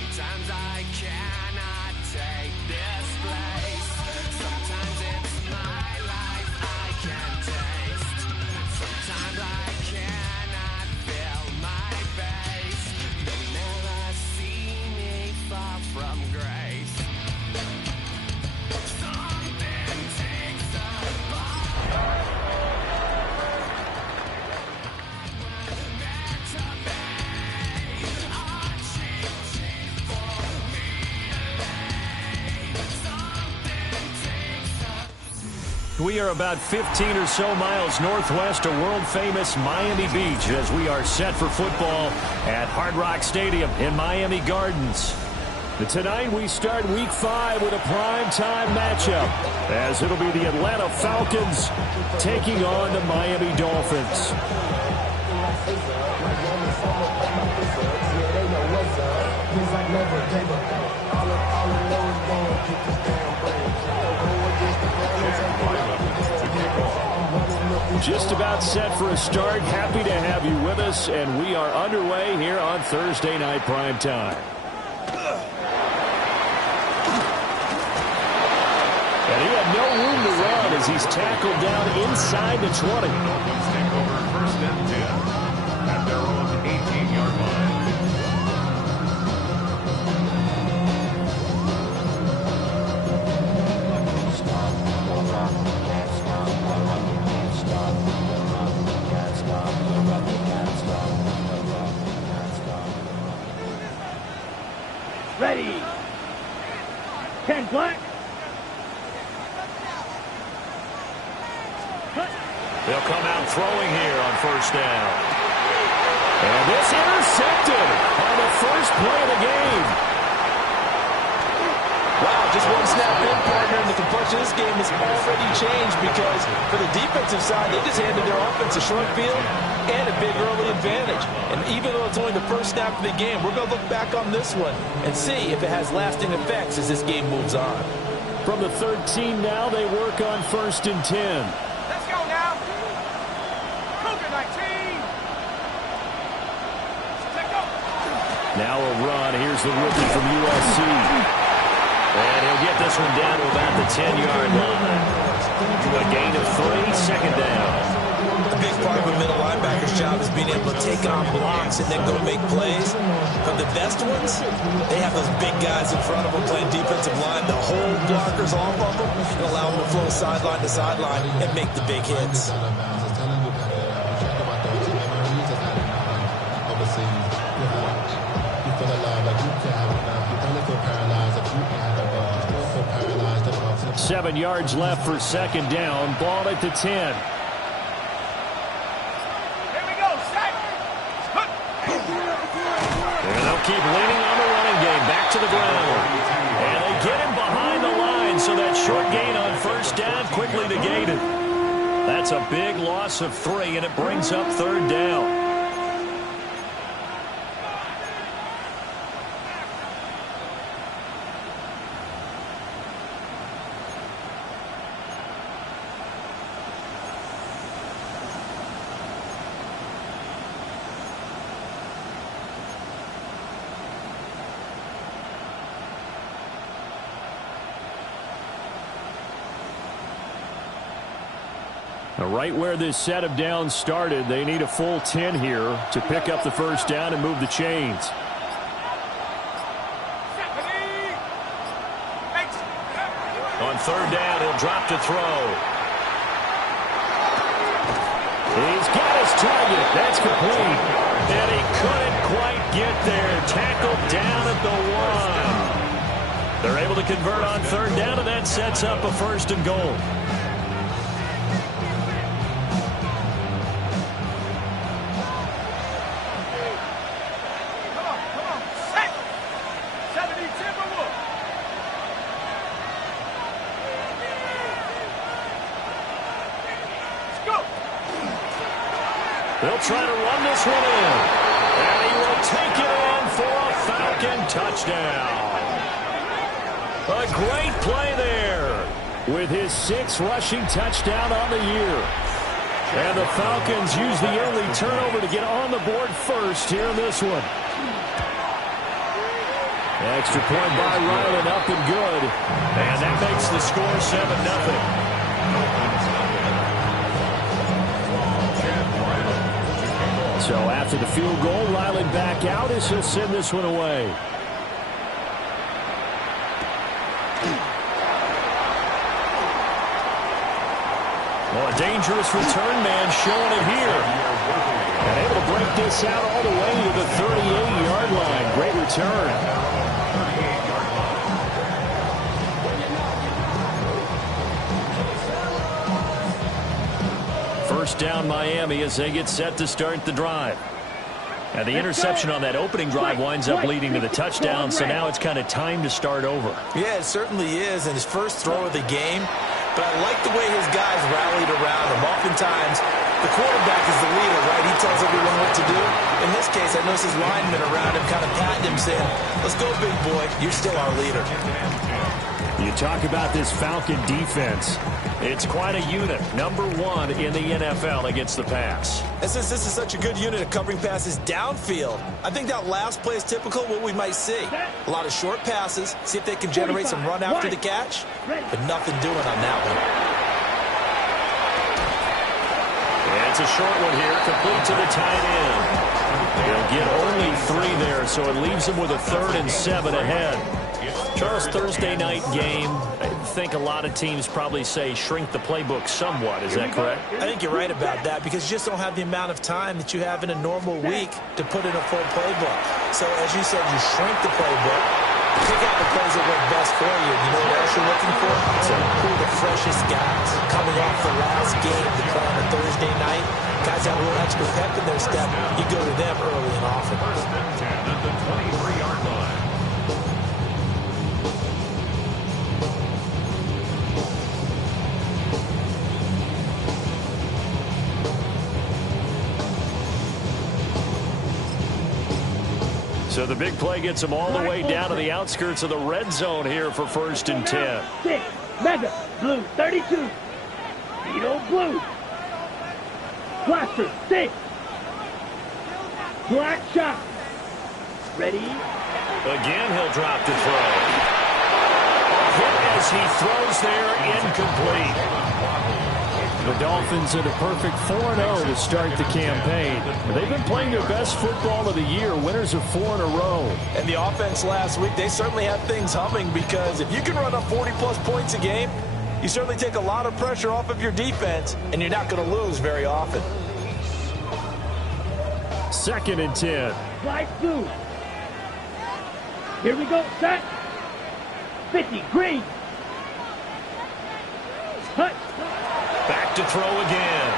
Sometimes I cannot take this place. Sometimes it's my life I can taste. Sometimes I cannot feel my face. They'll never see me far from grace. Something takes a bite. We are about 15 or so miles northwest of world-famous Miami Beach as we are set for football at Hard Rock Stadium in Miami Gardens. Tonight we start Week 5 with a primetime matchup as it'll be the Atlanta Falcons taking on the Miami Dolphins. Just about set for a start. Happy to have you with us, and we are underway here on Thursday Night Primetime. And he had no room to run as he's tackled down inside the 20. Dolphins take over first and 10 at their own 18-yard line. Ready. 10 black. They'll come out throwing here on first down. And this intercepted on the first play of the game. Wow, just one snap in, partner, and the complexion of this game has already changed because for the defensive side, they just handed their offense a short field and a big early advantage. And even though it's only the first snap of the game, we're going to look back on this one and see if it has lasting effects as this game moves on. From the 13 now, they work on first and 10. Let's go now. Cougar 19. Let's go. Now a run. Here's the rookie from USC. And he'll get this one down to about the 10-yard line. A gain of 3, second down. A big part of a middle linebacker's job is being able to take on blocks and then go make plays. But the best ones, they have those big guys in front of them playing defensive line. The whole blockers off of them and allow them to flow sideline to sideline and make the big hits. Seven yards left for second down. Ball at the 10. Here we go. Set. And they'll keep leaning on the running game. Back to the ground. And they get him behind the line, so that short gain on first down quickly negated. That's a big loss of 3, and it brings up third down. Right where this set of downs started, they need a full 10 here to pick up the first down and move the chains. On third down, he'll drop to throw. He's got his target. That's complete. And he couldn't quite get there. Tackled down at the 1. They're able to convert on third down, and that sets up a first and goal. They'll try to run this one in. And he will take it in for a Falcon touchdown. A great play there with his 6th rushing touchdown on the year. And the Falcons use the early turnover to get on the board first here in this one. Extra point by Ryland, up and good. And that makes the score 7-0. So after the field goal, Ryland back out as he'll send this one away. Well, a dangerous return man showing it here. And able to break this out all the way to the 38-yard line. Great return. First down Miami as they get set to start the drive. And the interception on that opening drive winds up leading to the touchdown, so now it's kind of time to start over. Yeah, it certainly is, and his first throw of the game. But I like the way his guys rallied around him. Oftentimes, the quarterback is the leader, right? He tells everyone what to do. In this case, I noticed his linemen around him kind of patting him, saying, let's go, big boy. You're still our leader. You talk about this Falcon defense. It's quite a unit. Number 1 in the NFL against the pass. And since this is such a good unit of covering passes downfield, I think that last play is typical of what we might see. A lot of short passes, see if they can generate some run after the catch, but nothing doing on that one. And it's a short one here, complete to the tight end. They'll get only 3 there, so it leaves them with a 3rd and 7 ahead. Charles, Thursday night game, I think a lot of teams probably say shrink the playbook somewhat. Is that correct? I think you're right about that because you just don't have the amount of time that you have in a normal week to put in a full playbook. So as you said, you shrink the playbook, pick out the plays that work best for you. You know what else you're looking for? So who are the freshest guys coming off the last game to play on a Thursday night? Guys have a little extra pep in their step. You go to them early and often. At the 23-yard line. So the big play gets them all the way down to the outskirts of the red zone here for 1st and 10. 6, Mega, Blue, 32. Beetle, Blue. Blaster, 6. Black shot. Ready? Again, he'll drop to throw. Hit as he throws there, incomplete. The Dolphins at a perfect 4-0 to start the campaign. They've been playing their best football of the year, winners of 4 in a row. And the offense last week, they certainly have things humming because if you can run up 40-plus points a game, you certainly take a lot of pressure off of your defense, and you're not going to lose very often. 2nd and 10. Light blue. Here we go, set. 50, green. Hut. Back to throw again.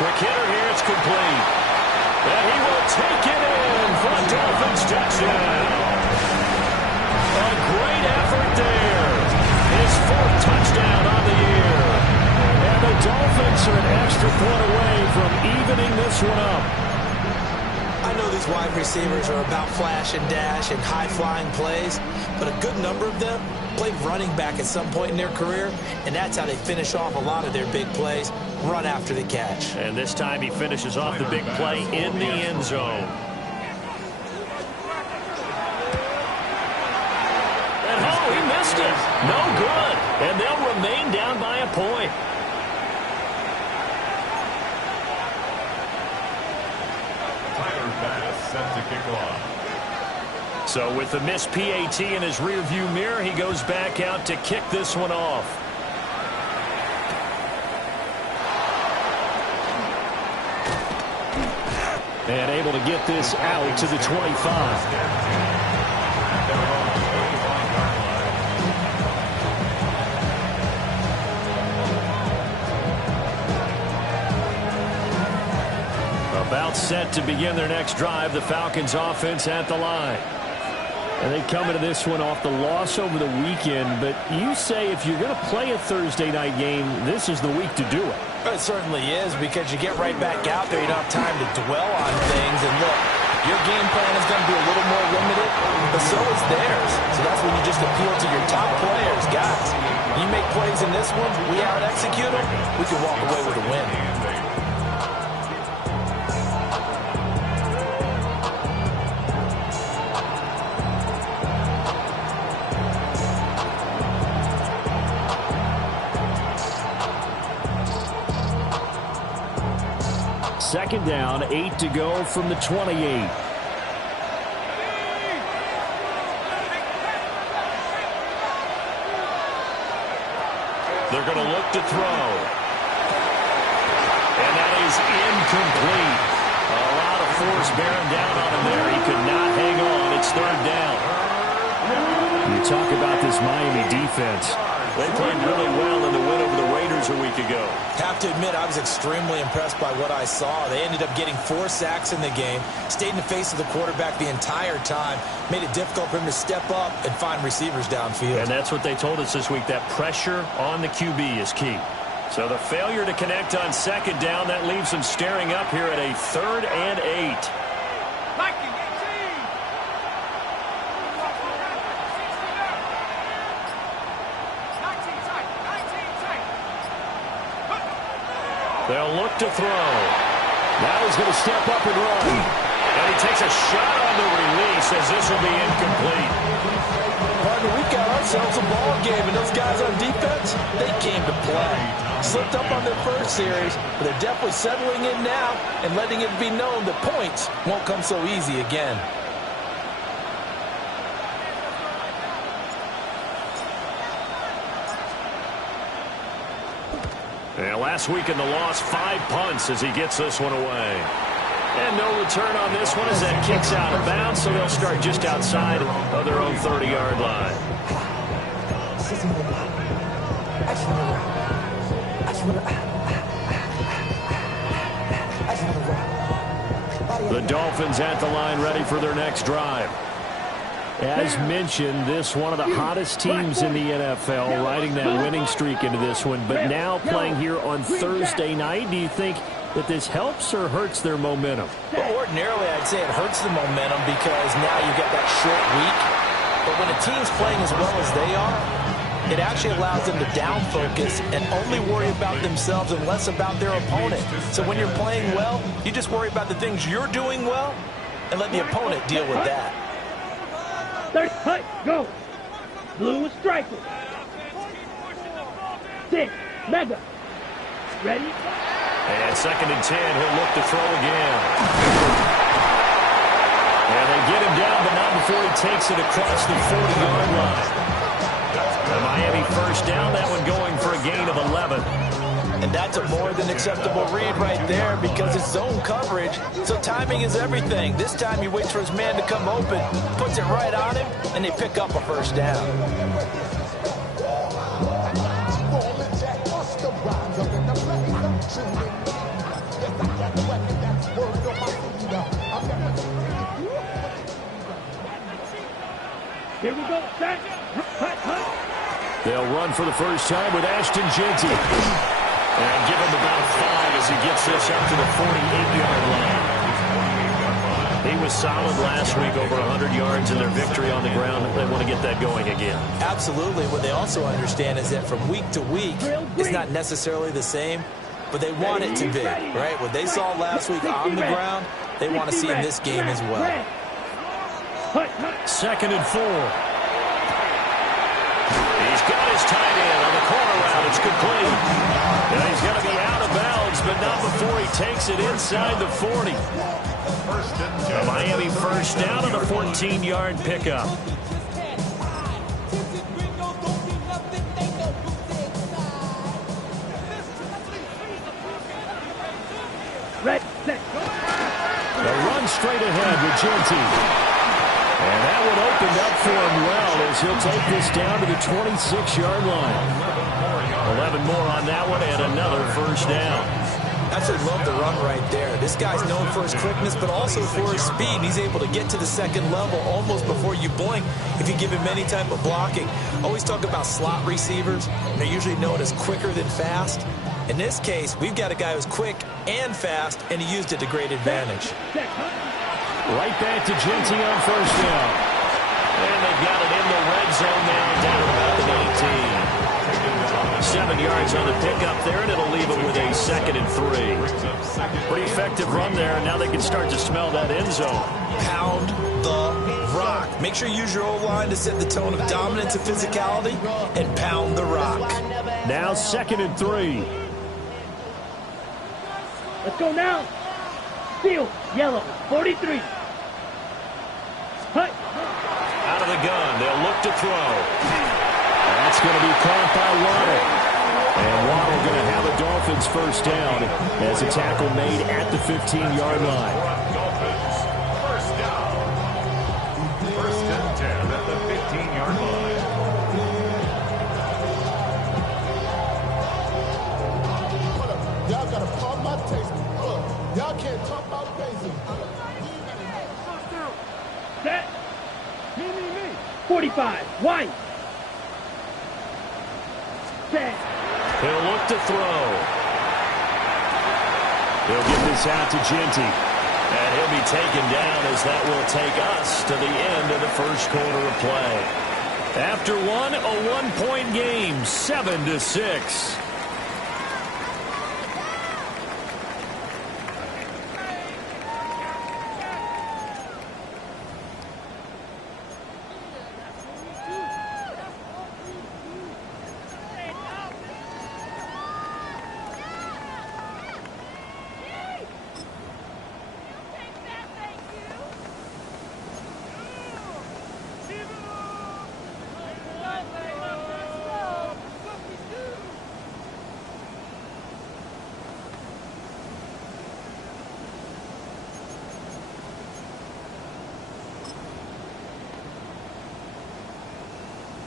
Quick hitter here, it's complete. And he will take it in for a Dolphins touchdown. A great effort there. His 4th touchdown on the year. And the Dolphins are an extra point away from evening this one up. I know these wide receivers are about flash and dash and high-flying plays, but a good number of them played running back at some point in their career, and that's how they finish off a lot of their big plays, run after the catch. And this time he finishes off the big play in the end zone. And oh, he missed it. No good. And they'll remain down by a point. Pass set to kick off. So with the missed PAT in his rearview mirror, he goes back out to kick this one off. And able to get this out to the 25. About set to begin their next drive, the Falcons offense at the line. And they come into this one off the loss over the weekend, but you say if you're going to play a Thursday night game, this is the week to do it. It certainly is because you get right back out there. You don't have time to dwell on things. And look, your game plan is going to be a little more limited, but so is theirs. So that's when you just appeal to your top players. Guys, you make plays in this one, we out-execute them, we can walk away with a win. second down, 8 to go from the 28. They're going to look to throw. And that is incomplete. A lot of force bearing down on him there. He could not hang on. It's third down. You talk about this Miami defense. They played really well in the win over the Raiders a week ago. Have to admit, I was extremely impressed by what I saw. They ended up getting 4 sacks in the game, stayed in the face of the quarterback the entire time, made it difficult for him to step up and find receivers downfield. And that's what they told us this week, that pressure on the QB is key. So the failure to connect on second down, that leaves them staring up here at a 3rd and 8. They'll look to throw. Now he's going to step up and run. And he takes a shot on the release as this will be incomplete. Partner, we've got ourselves a ball game, and those guys on defense, they came to play. Slipped up on their first series, but they're definitely settling in now and letting it be known that points won't come so easy again. And last week in the loss, 5 punts as he gets this one away. And no return on this one as that kicks out of bounds, so they'll start just outside of their own 30-yard line. The Dolphins at the line ready for their next drive. As mentioned, this one of the hottest teams in the NFL, riding that winning streak into this one, but now playing here on Thursday night. Do you think that this helps or hurts their momentum? Well, ordinarily, I'd say it hurts the momentum because now you've got that short week. But when a team's playing as well as they are, it actually allows them to down focus and only worry about themselves and less about their opponent. So when you're playing well, you just worry about the things you're doing well and let the opponent deal with that. 30, hut, go. Blue is striking. 6, mega. Ready? And 2nd and 10, he'll look to throw again. And they get him down, but not before he takes it across the 40-yard line. The Miami first down, that one going for a gain of 11. And that's a more than acceptable read right there because it's zone coverage, so timing is everything. This time he waits for his man to come open, puts it right on him, and they pick up a first down. Here we go, set. They'll run for the first time with Ashton Jeanty. And give him about 5 as he gets this up to the 48-yard line. He was solid last week, over 100 yards in their victory on the ground. They want to get that going again. Absolutely. What they also understand is that from week to week, it's not necessarily the same, but they want it to be, right? What they saw last week on the ground, they want to see in this game as well. 2nd and 4. He's got his tight end on the corner route. It's complete. And he's going to be out of bounds, but not before he takes it inside the 40. The Miami first down on the 14-yard pickup. Red, set. They run straight ahead with Jeanty. And that one opened up for him well as he'll take this down to the 26-yard line. 11 more on that one and another first down. Absolutely love the run right there. This guy's known for his quickness, but also for his speed. He's able to get to the second level almost before you blink if you give him any type of blocking. Always talk about slot receivers. They're usually known as quicker than fast. In this case, we've got a guy who's quick and fast, and he used it to great advantage. Right back to Jeanty on first down. And they've got it in the red zone now, down about the 18. 7 yards on the pickup there, and it'll leave them with a 2nd and 3. Pretty effective run there, and now they can start to smell that end zone. Pound the rock. Make sure you use your O-line to set the tone of dominance and physicality, and pound the rock. Now 2nd and 3. Let's go now. Field, yellow, 43. Hut. Out of the gun, they'll look to throw. That's going to be caught by Waddle. And Waddle going to have a Dolphins first down as a tackle made at the 15-yard line. Dolphins, first down. First and 10 at the 15-yard line. Y'all gotta pump my taste. Y'all can't talk about basic. Set. 45, white. Set. He'll look to throw. He'll get this out to Genty. And he'll be taken down as that will take us to the end of the first quarter of play. After one, a one-point game, 7-6.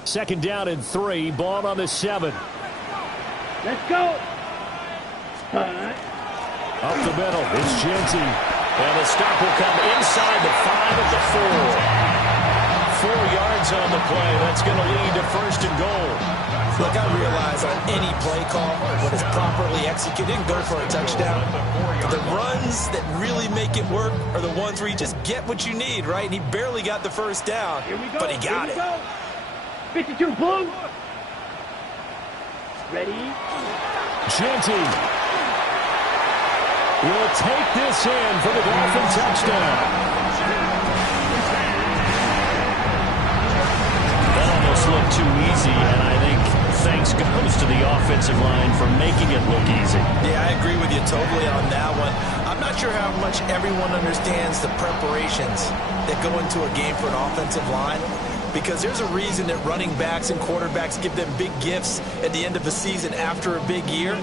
Second down and 3. Ball on the 7. Let's go. Hut. Up the middle. It's Genty. And the stop will come inside the 5 of the 4. 4 yards on the play. That's going to lead to first and goal. Look, I realize on any play call, when it's properly executed, go for a touchdown. The runs that really make it work are the ones where you just get what you need, right? And he barely got the first down, but he got it. 52, blue. Ready. Genty will take this in for the Dolphin touchdown. That almost looked too easy, and I think thanks goes to the offensive line for making it look easy. Yeah, I agree with you totally on that one. I'm not sure how much everyone understands the preparations that go into a game for an offensive line, because there's a reason that running backs and quarterbacks give them big gifts at the end of a season after a big year.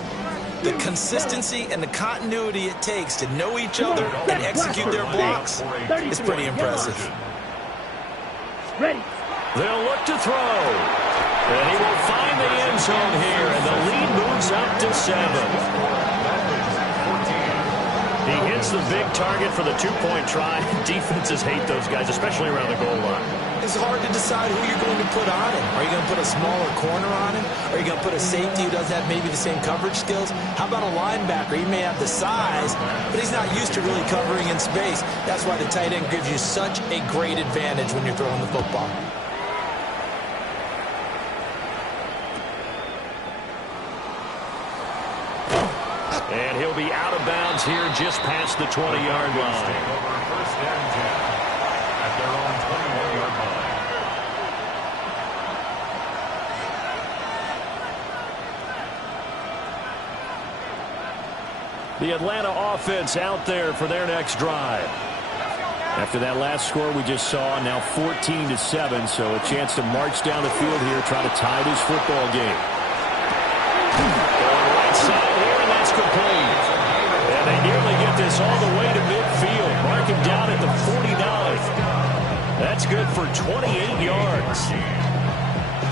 The consistency and the continuity it takes to know each other and execute their blocks is pretty impressive. Ready. They'll look to throw. And he will find the end zone here, and the lead moves up to 7. He hits the big target for the two-point try. Defenses hate those guys, especially around the goal line. It's hard to decide who you're going to put on him. Are you going to put a smaller corner on him? Are you going to put a safety who doesn't have maybe the same coverage skills? How about a linebacker? He may have the size, but he's not used to really covering in space. That's why the tight end gives you such a great advantage when you're throwing the football. And he'll be out of bounds here just past the 20-yard line. First and 10 at their own 21-yard line. The Atlanta offense out there for their next drive. After that last score we just saw, now 14-7, so a chance to march down the field here, try to tie this football game. Right side here, and that's complete. And they nearly get this all the way to midfield. Mark him down at the 49. That's good for 28 yards.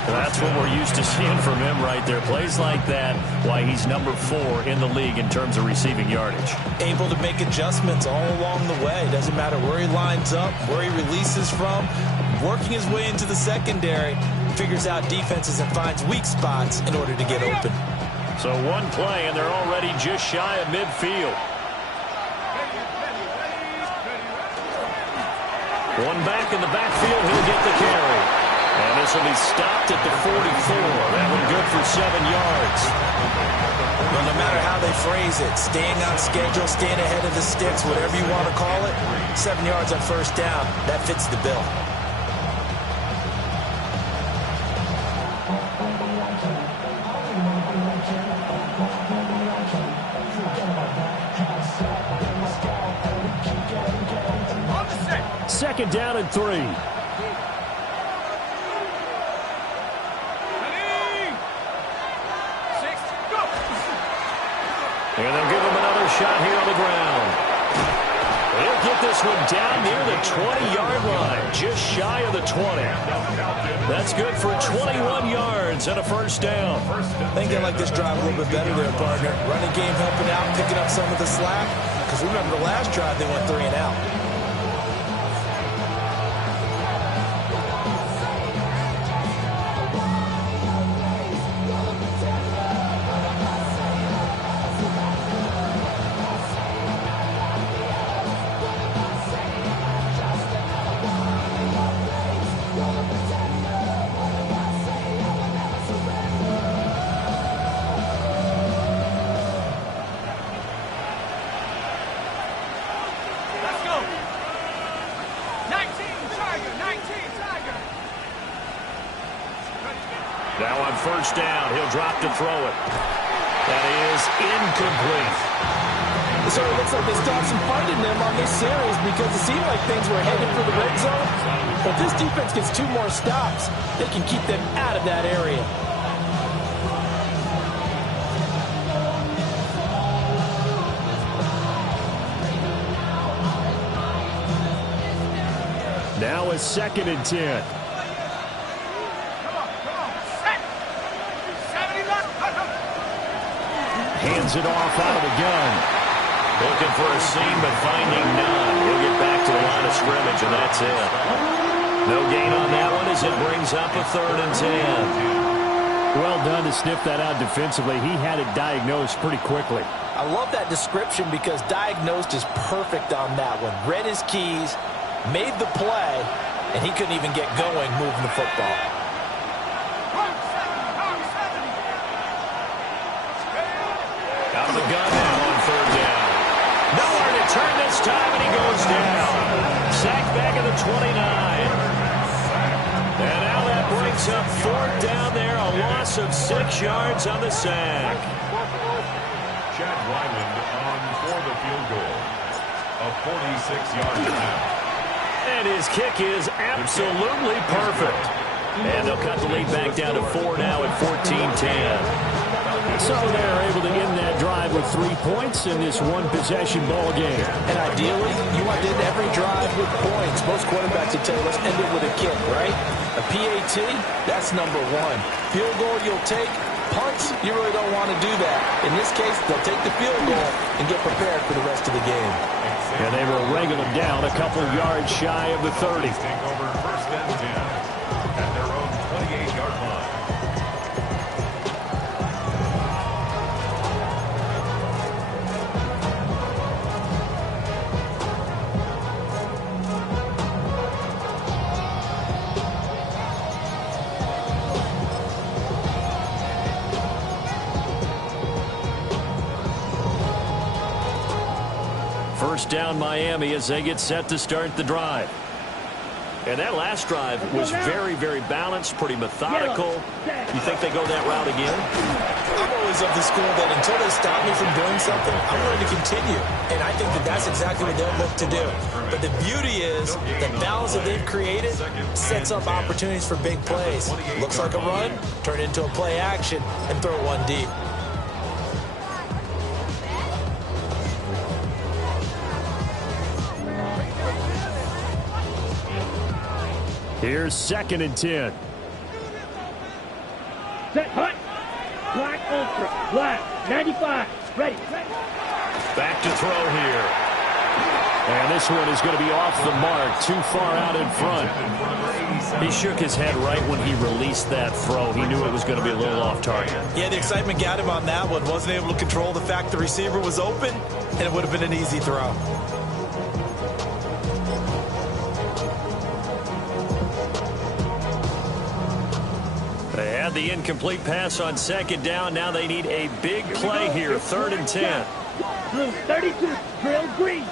That's what we're used to seeing from him right there. Plays like that, why he's number 4 in the league in terms of receiving yardage. Able to make adjustments all along the way. Doesn't matter where he lines up, where he releases from. Working his way into the secondary, figures out defenses and finds weak spots in order to get open. So one play, and they're already just shy of midfield. One back in the backfield, he'll get the carry. And this will be stopped at the 44. That one good for 7 yards. Well, no matter how they phrase it, staying on schedule, staying ahead of the sticks, whatever you want to call it, 7 yards on first down, that fits the bill. second down and 3. And they'll give him another shot here on the ground. He'll get this one down near the 20-yard line, just shy of the 20. That's good for 21 yards and a first down. I think I like this drive a little bit better there, partner. Running game helping out, picking up some of the slack. Because remember, the last drive they went 3 and out. Now on first down, he'll drop to throw it. That is incomplete. So it looks like they stopped some fight in them on this series because it seemed like things were headed for the red zone. But this defense gets 2 more stops. They can keep them out of that area. Now a second and 10. Hands it off out of the gun. Looking for a seam, but finding none. He'll get back to the line of scrimmage, and that's it. No gain on that one as it brings up a 3rd and 10. Well done to sniff that out defensively. He had it diagnosed pretty quickly. I love that description because diagnosed is perfect on that one. Read his keys, made the play, and he couldn't even get going moving the football. Out of the gun now on 3rd down. Nowhere to turn this time, and he goes down. Sacked back at the 29. And now that brings up 4th down there, a loss of 6 yards on the sack. Chad Ryland on for the field goal. A 46-yard attempt. And his kick is absolutely perfect. And they'll cut the lead back down to 4 now at 14-10. So they're able to end that drive with 3 points in this one-possession ball game. And ideally, you want to end every drive with points. Most quarterbacks would tell you, let's end it with a kick, right? A PAT, that's number 1. Field goal you'll take. Punts, you really don't want to do that. In this case, they'll take the field goal and get prepared for the rest of the game. And they will wrangle him down a couple yards shy of the 30. Take over 1st and 10 at their own 28-yard line. First down Miami as they get set to start the drive. And that last drive was very, very balanced, pretty methodical. You think they go that route again? I'm always of the school that until they stop me from doing something, I'm going to continue. And I think that that's exactly what they'll look to do. But the beauty is the balance that they've created sets up opportunities for big plays. Looks like a run, turn it into a play action, and throw one deep. Here's 2nd and 10. Set, hut. Black Ultra. Black. 95. Ready. Back to throw here. And this one is going to be off the mark, too far out in front. He shook his head right when he released that throw. He knew it was going to be a little off target. Yeah, the excitement got him on that one. Wasn't able to control the fact the receiver was open, and it would have been an easy throw. They had the incomplete pass on 2nd down. Now they need a big play here, 3rd and 10. Blue 32. Drill green.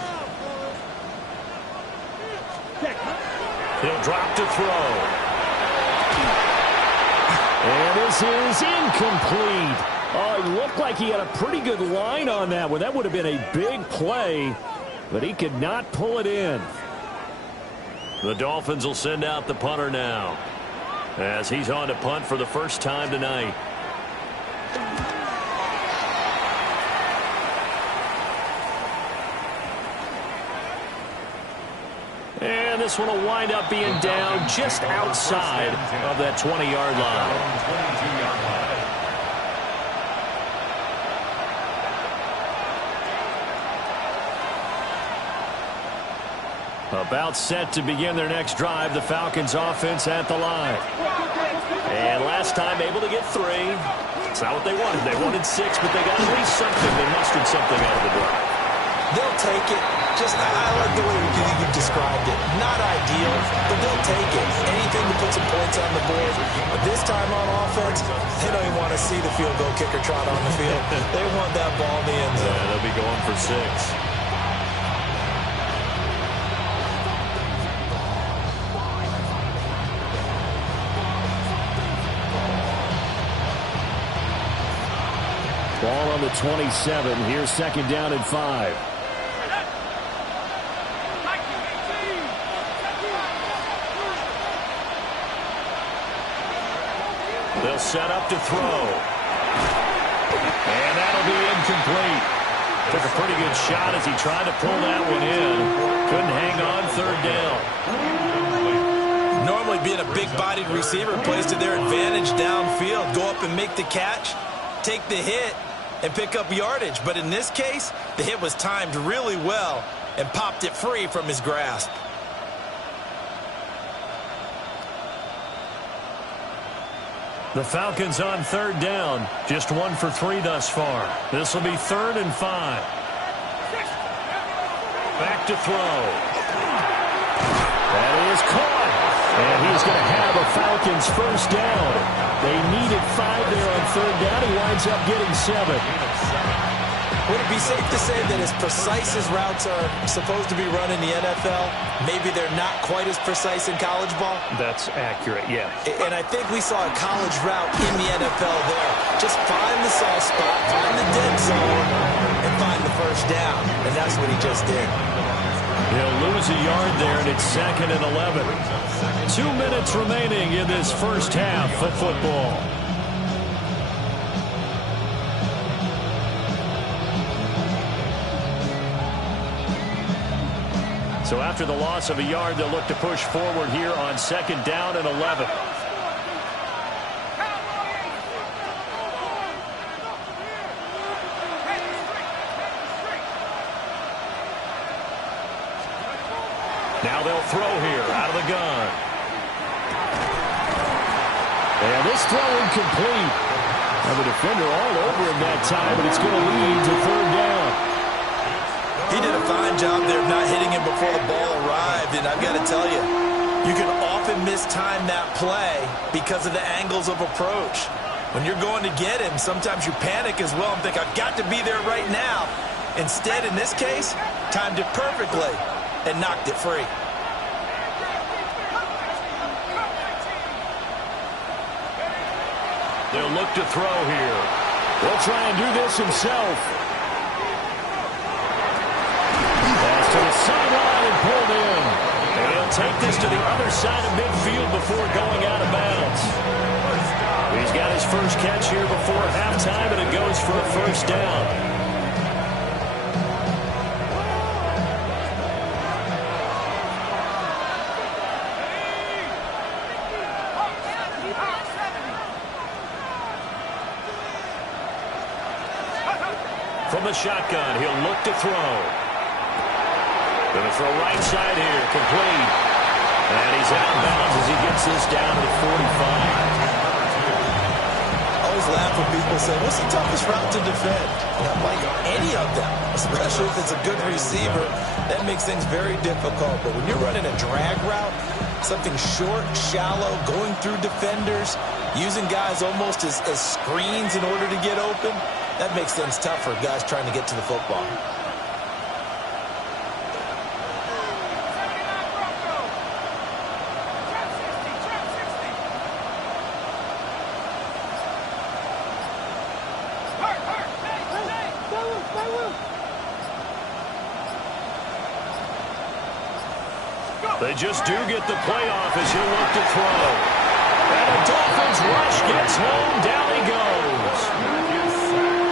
Set. He'll drop to throw. And this is incomplete. Oh, it looked like he had a pretty good line on that one. That would have been a big play, but he could not pull it in. The Dolphins will send out the punter now, as he's on to punt for the first time tonight. And this one will wind up being down just outside of that 20-yard line. About set to begin their next drive, the Falcons offense at the line. And last time able to get 3. It's not what they wanted. They wanted 6, but they got at least something. They mustered something out of the drive. They'll take it. I like the way you described it. Not ideal, but they'll take it. Anything to put some points on the board. But this time on offense, they don't even want to see the field goal kicker trot on the field. They want that ball in the end zone. Yeah, they'll be going for 6. Ball on the 27. Here's second down and 5. They'll set up to throw. And that'll be incomplete. Took a pretty good shot as he tried to pull that one in. Couldn't hang on third down. Normally being a big-bodied receiver plays to their advantage downfield. Go up and make the catch, take the hit, and pick up yardage. But in this case, the hit was timed really well and popped it free from his grasp. The Falcons on third down. Just 1 for 3 thus far. This will be 3rd and 5. Back to throw. That is caught. And he's going to have a Falcons first down. They needed 5 there on third down. He winds up getting 7. Would it be safe to say that as precise as routes are supposed to be run in the NFL, maybe they're not quite as precise in college ball? That's accurate, yeah. And I think we saw a college route in the NFL there. Just find the soft spot, find the dead zone, and find the first down. And that's what he just did. He'll lose a yard there, and it's 2nd and 11. 2 minutes remaining in this first half of football. So after the loss of a yard, they'll look to push forward here on 2nd down and 11. Now they'll throw here out of the gun. And this throw incomplete. And the defender all over him that time, but it's going to lead to 3rd down. He did a fine job there of not hitting him before the ball arrived, and I've got to tell you, you can often mistime that play because of the angles of approach. When you're going to get him, sometimes you panic as well and think, I've got to be there right now. Instead, in this case, timed it perfectly and knocked it free. They'll look to throw here. Will try and do this himself. Pass to the sideline and pulled in. And he'll take this to the other side of midfield before going out of bounds. He's got his first catch here before halftime, and it goes for a first down. From the shotgun, he'll look to throw. Going to throw right side here, complete. And he's out of bounds as he gets this down to the 45. Always laugh when people say, what's the toughest route to defend? Not like any of them, especially if it's a good receiver. That makes things very difficult. But when you're running a drag route, something short, shallow, going through defenders, using guys almost as screens in order to get open, that makes things tough for guys trying to get to the football. They just do get the playoff as he'll look to throw. And the Dolphins rush gets home. Down he goes.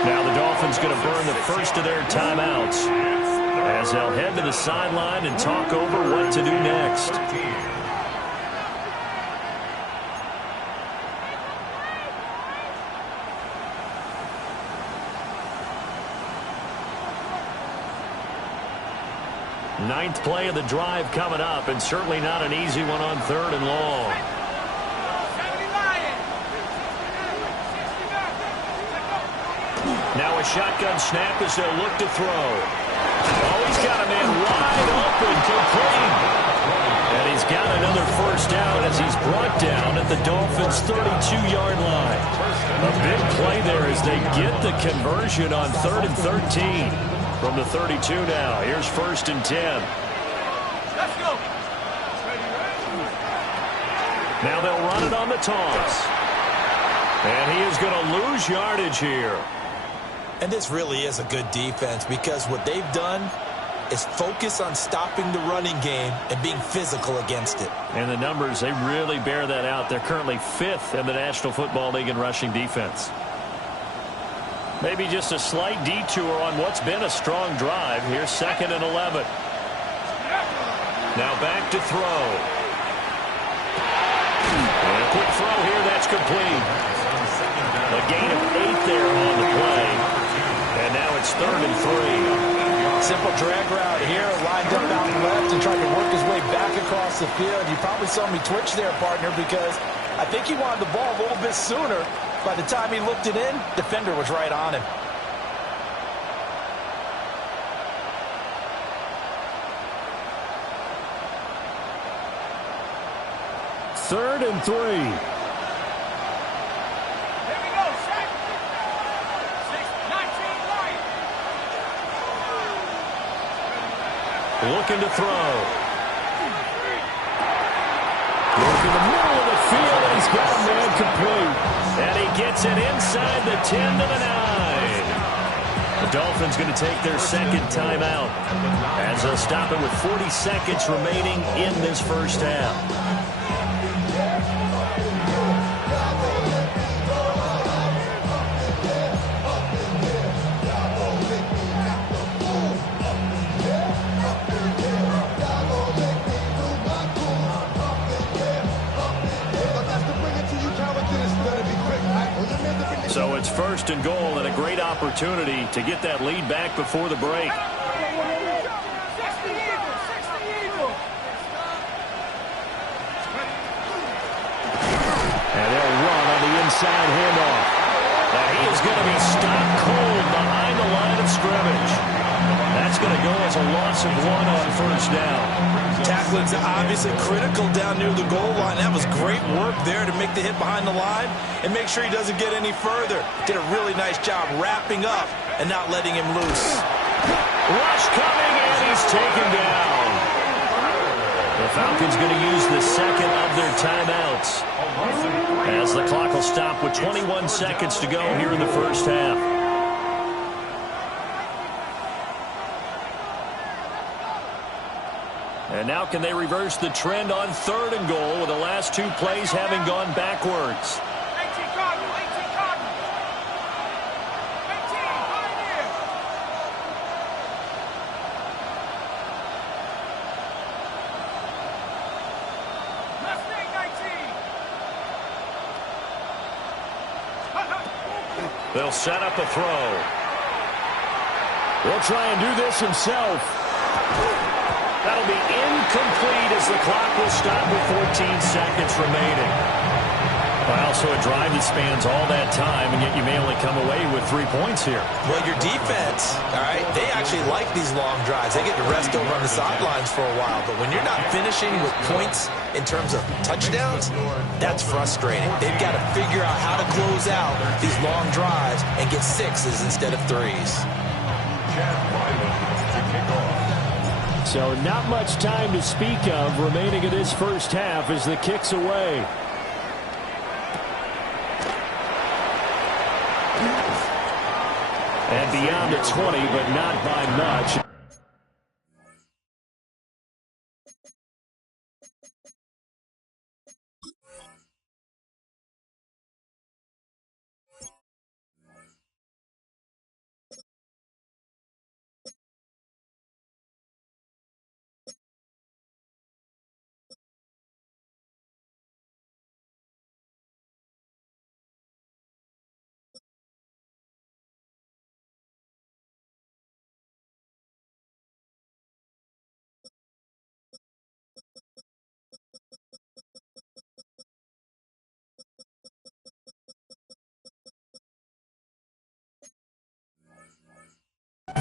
Now the Dolphins going to burn the first of their timeouts as they'll head to the sideline and talk over what to do next. Ninth play of the drive coming up, and certainly not an easy one on 3rd and long. Now a shotgun snap as they'll look to throw. Oh, he's got a man wide open, complete. And he's got another first down as he's brought down at the Dolphins' 32-yard line. A big play there as they get the conversion on 3rd and 13. From the 32 now. Here's 1st and 10. Let's go. Now they'll run it on the toss. And he is going to lose yardage here. And this really is a good defense because what they've done is focus on stopping the running game and being physical against it. And the numbers, they really bear that out. They're currently 5th in the National Football League in rushing defense. Maybe just a slight detour on what's been a strong drive. Here's 2nd and 11. Now back to throw. And a quick throw here. That's complete. A gain of 8 there on the play. And now it's 3rd and 3. Simple drag route here. Lined up out left and tried to work his way back across the field. You probably saw me twitch there, partner, because I think he wanted the ball a little bit sooner. By the time he looked it in, defender was right on him. Third and 3. Here we go, set. 6-19 right. Looking to throw. Look in the middle of the field, and he's got a man complete. And he gets it inside the 10 to the 9. The Dolphins going to take their 2nd timeout as they'll stop it with 40 seconds remaining in this first half. So it's 1st and goal and a great opportunity to get that lead back before the break. And they'll run on the inside handoff. Now he is going to be stopped cold behind the line of scrimmage. That's going to go as a loss of 1 on 1st down. Tackling's obviously critical down near the goal line. That was great work there to make the hit behind the line and make sure he doesn't get any further. Did a really nice job wrapping up and not letting him loose. Rush coming, and he's taken down. The Falcons going to use the 2nd of their timeouts as the clock will stop with 21 seconds to go here in the first half. And now can they reverse the trend on 3rd and goal with the last 2 plays having gone backwards? 18 Cardinals, 18 Cardinals. 18, Pioneer. Mustang 19. They'll set up a throw. He'll try and do this himself. That'll be incomplete as the clock will stop with 14 seconds remaining. Well, so a drive that spans all that time, and yet you may only come away with 3 points here. Well, your defense, all right, they actually like these long drives. They get to rest over on the sidelines for a while. But when you're not finishing with points in terms of touchdowns, that's frustrating. They've got to figure out how to close out these long drives and get 6s instead of 3s. So not much time to speak of remaining in this first half as the kick's away. And beyond the 20, but not by much.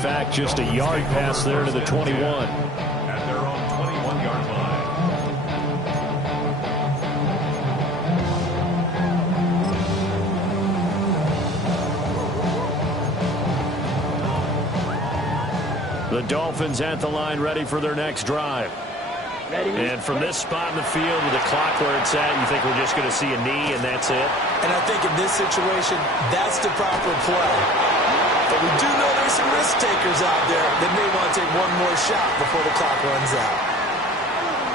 fact, just a yard pass there to the 21. At their own 21-yard line. The Dolphins at the line, ready for their next drive. And from this spot in the field with the clock where it's at, you think we're just going to see a knee and that's it? And I think in this situation, that's the proper play. But we do know there's some risk takers out there that may want to take one more shot before the clock runs out.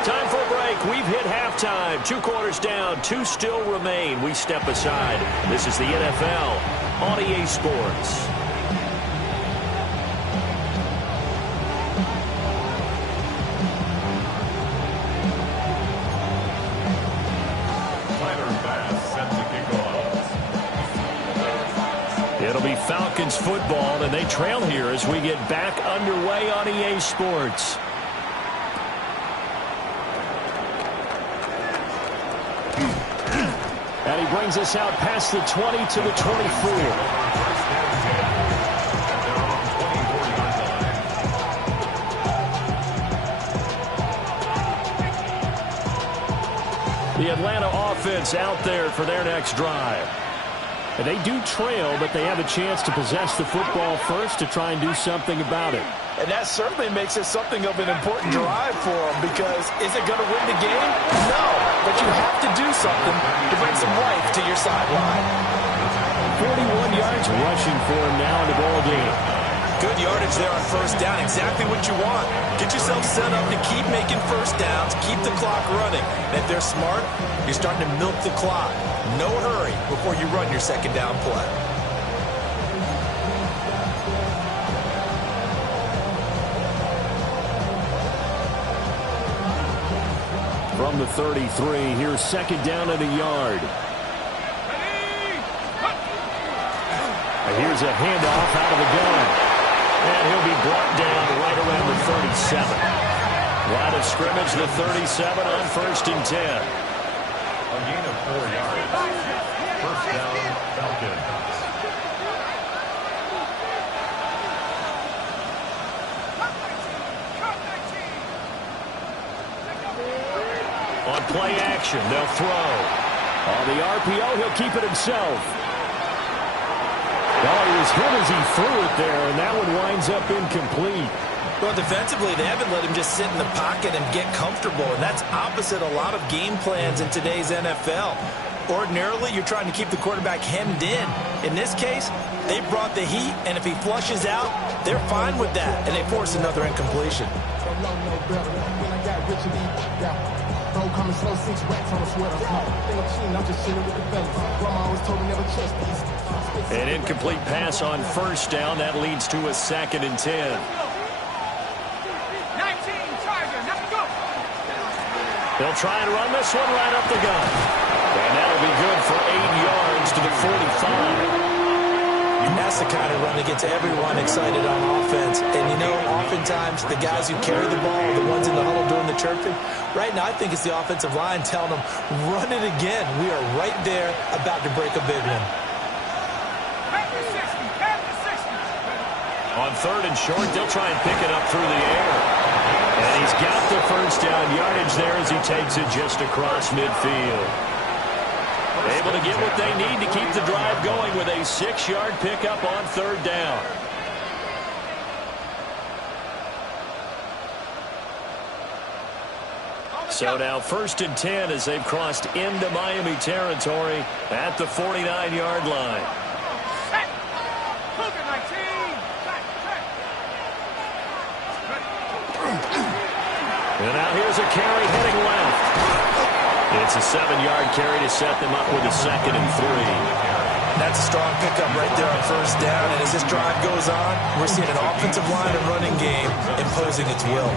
Time for a break. We've hit halftime. 2 quarters down, 2 still remain. We step aside. This is the NFL on EA Sports. It'll be Falcons football, and they trail here as we get back underway on EA Sports. And he brings us out past the 20 to the 24. The Atlanta offense out there for their next drive. And they do trail, but they have a chance to possess the football first to try and do something about it. And that certainly makes it something of an important drive for them, because is it going to win the game? No, but you have to do something to bring some life to your sideline. 41 yards rushing for him now in the ball game. Good yardage there on first down, exactly what you want. Get yourself set up to keep making first downs, keep the clock running. And if they're smart, you're starting to milk the clock. No hurry before you run your second down play. From the 33, here's second down and a yard. And here's a handoff out of the gun. And he'll be brought down right around the 37. Line of scrimmage, the 37 on 1st and 10. A gain of 4 yards. First down, Falcons. On play action, they'll throw. On the RPO, he'll keep it himself. Well, he was hit as he threw it there, and that one winds up incomplete. Well, defensively, they haven't let him just sit in the pocket and get comfortable, and that's opposite a lot of game plans in today's NFL. Ordinarily, you're trying to keep the quarterback hemmed in. In this case, they brought the heat, and if he flushes out, they're fine with that, and they force another incompletion. Coming slow, 6 racks on a sweater. Think I'm cheating, I'm just chilling with the fellas. Grandma always told me never trust these. An incomplete pass on first down. That leads to a 2nd and 10. 19, Tiger, let's go. They'll try and run this one right up the gut. And that'll be good for 8 yards to the 45. That's the kind of run that gets everyone excited on offense. And, you know, oftentimes the guys who carry the ball are the ones in the huddle doing the chirping. Right now, I think it's the offensive line telling them, run it again. We are right there about to break a big one. Back to 60, back to 60. On 3rd and short, they'll try and pick it up through the air. And he's got the first down yardage there as he takes it just across midfield. Able to get what they need to keep the drive going with a 6-yard pickup on 3rd down. So now 1st and 10 as they've crossed into Miami territory at the 49-yard line. Set. Cougar 19. And now here's a carry heading left. It's a 7-yard carry to set them up with a 2nd and 3. That's a strong pickup right there on first down. And as this drive goes on, we're seeing an offensive line and running game imposing its will.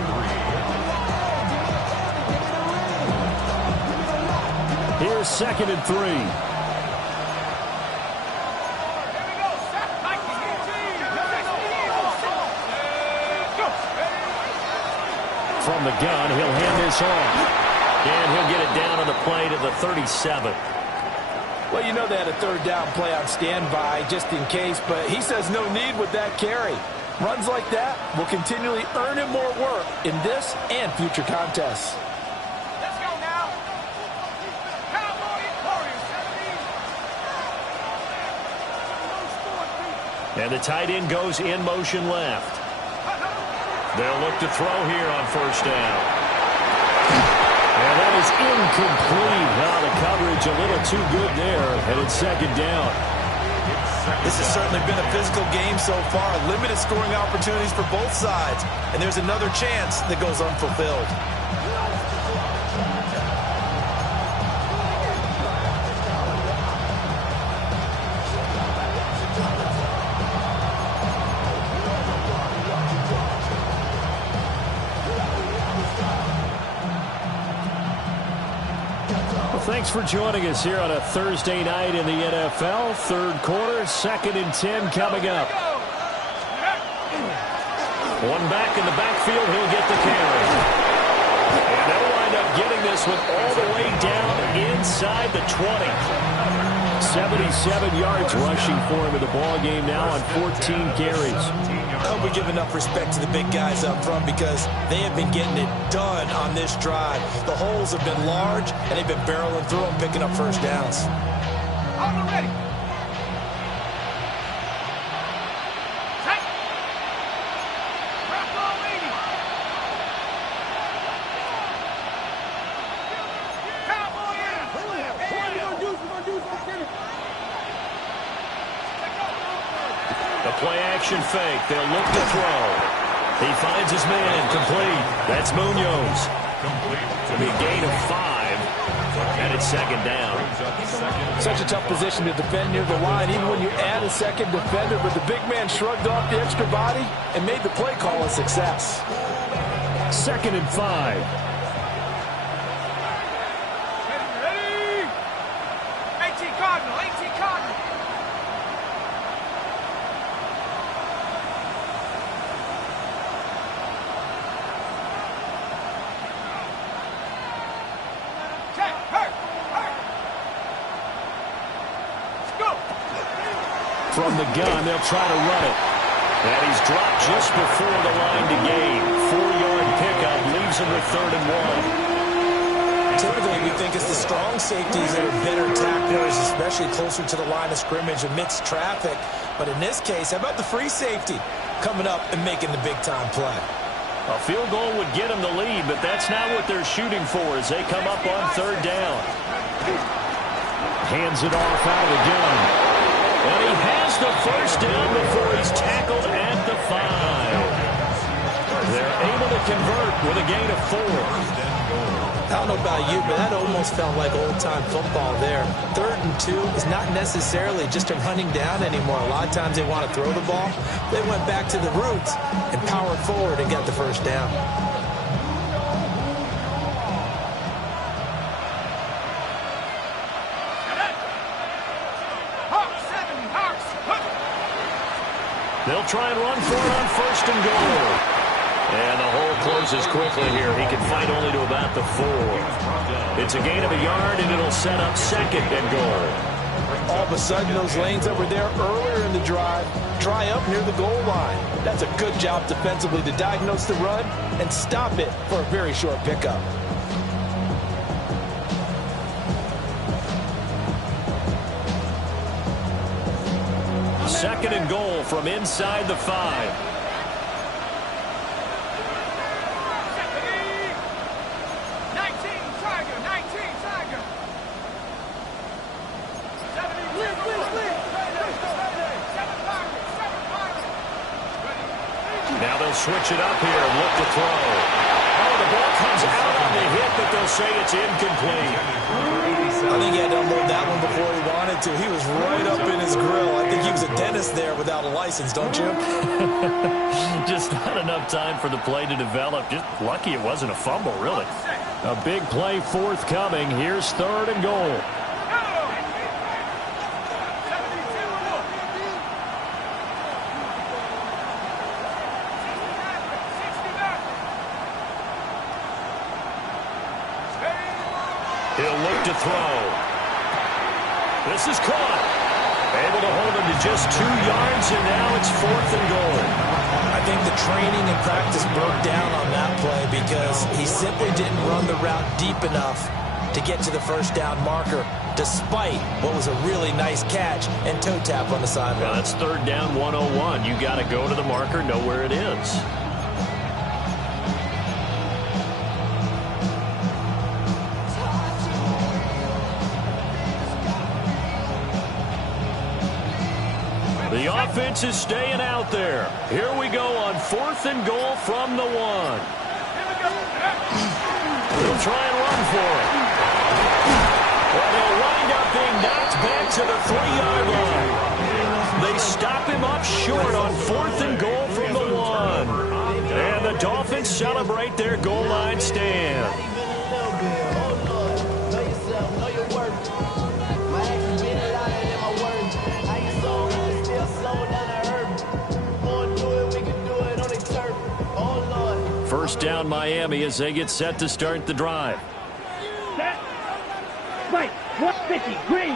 Here's 2nd and 3. From the gun, he'll hand this off. And he'll get it down on the play to the 37. Well, you know they had a 3rd down play on standby just in case, but he says no need with that carry. Runs like that will continually earn him more work in this and future contests. Let's go now. Cowboy Warriors, 17. And the tight end goes in motion left. They'll look to throw here on first down. And that is incomplete. Now the coverage a little too good there, and it's second down. This has certainly been a physical game so far. Limited scoring opportunities for both sides. And there's another chance that goes unfulfilled. Thanks for joining us here on a Thursday night in the NFL. Third quarter, 2nd and 10 coming up. One back in the backfield, he'll get the carry. And they'll wind up getting this one all the way down inside the 20. 77 yards rushing for him in the ball game now on 14 carries. I hope we give enough respect to the big guys up front because they have been getting it done on this drive. The holes have been large, and they've been barreling through them, picking up first downs. I'm ready. Set. Crack all 80. Cowboy in. What we gonna do? The play-action fake. They'll look to throw. He finds his man. Complete. That's Munoz. It'll be a gain of 5. And it's second down. Such a tough position to defend near the line, even when you add a second defender. But the big man shrugged off the extra body and made the play call a success. 2nd and 5. Ready. 18 Cardinal. 18 Cardinal. From the gun, they'll try to run it. And he's dropped just before the line to gain. 4-yard pickup leaves him with 3rd and 1. Typically, we think it's the strong safeties that are better tacklers, especially closer to the line of scrimmage amidst traffic. But in this case, how about the free safety coming up and making the big-time play? A field goal would get him the lead, but that's not what they're shooting for as they come up on 3rd down. Hands it off out of the gun. And he has the first down before he's tackled at the 5. They're able to convert with a gain of 4. I don't know about you, but that almost felt like old-time football there. 3rd and 2 is not necessarily just a running down anymore. A lot of times they want to throw the ball. They went back to the roots and powered forward and got the first down. They'll try and run for it on 1st and goal. And the hole closes quickly here. He can fight only to about the 4. It's a gain of a yard, and it'll set up 2nd and goal. All of a sudden, those lanes that were there earlier in the drive dry up near the goal line. That's a good job defensively to diagnose the run and stop it for a very short pickup. Second and goal from inside the 5. 19 Tiger. 19 Tiger. 70 clear. 7 Tiger. Now they'll switch it up here and look to throw. Oh, the ball comes out on the hit, but they'll say it's incomplete. I think he had to unload that one before he wanted to. He was right up in his grill. I think he was a dentist there without a license, don't you? Just not enough time for the play to develop. Just lucky it wasn't a fumble, really. A big play forthcoming. Here's 3rd and goal. He'll look to throw. This is caught. Able to hold him to just 2 yards, and now it's 4th and goal. I think the training and practice broke down on that play because he simply didn't run the route deep enough to get to the first down marker, despite what was a really nice catch and toe tap on the sideline. Well, that's 3rd down 101. You got to go to the marker, know where it is. The offense is staying out there. Here we go on 4th and goal from the 1. They'll try and run for it. Well, they'll wind up being knocked back to the 3-yard line. They stop him up short on 4th and goal from the 1. And the Dolphins celebrate their goal line stand. First down Miami as they get set to start the drive. Set. Right. 150. Green.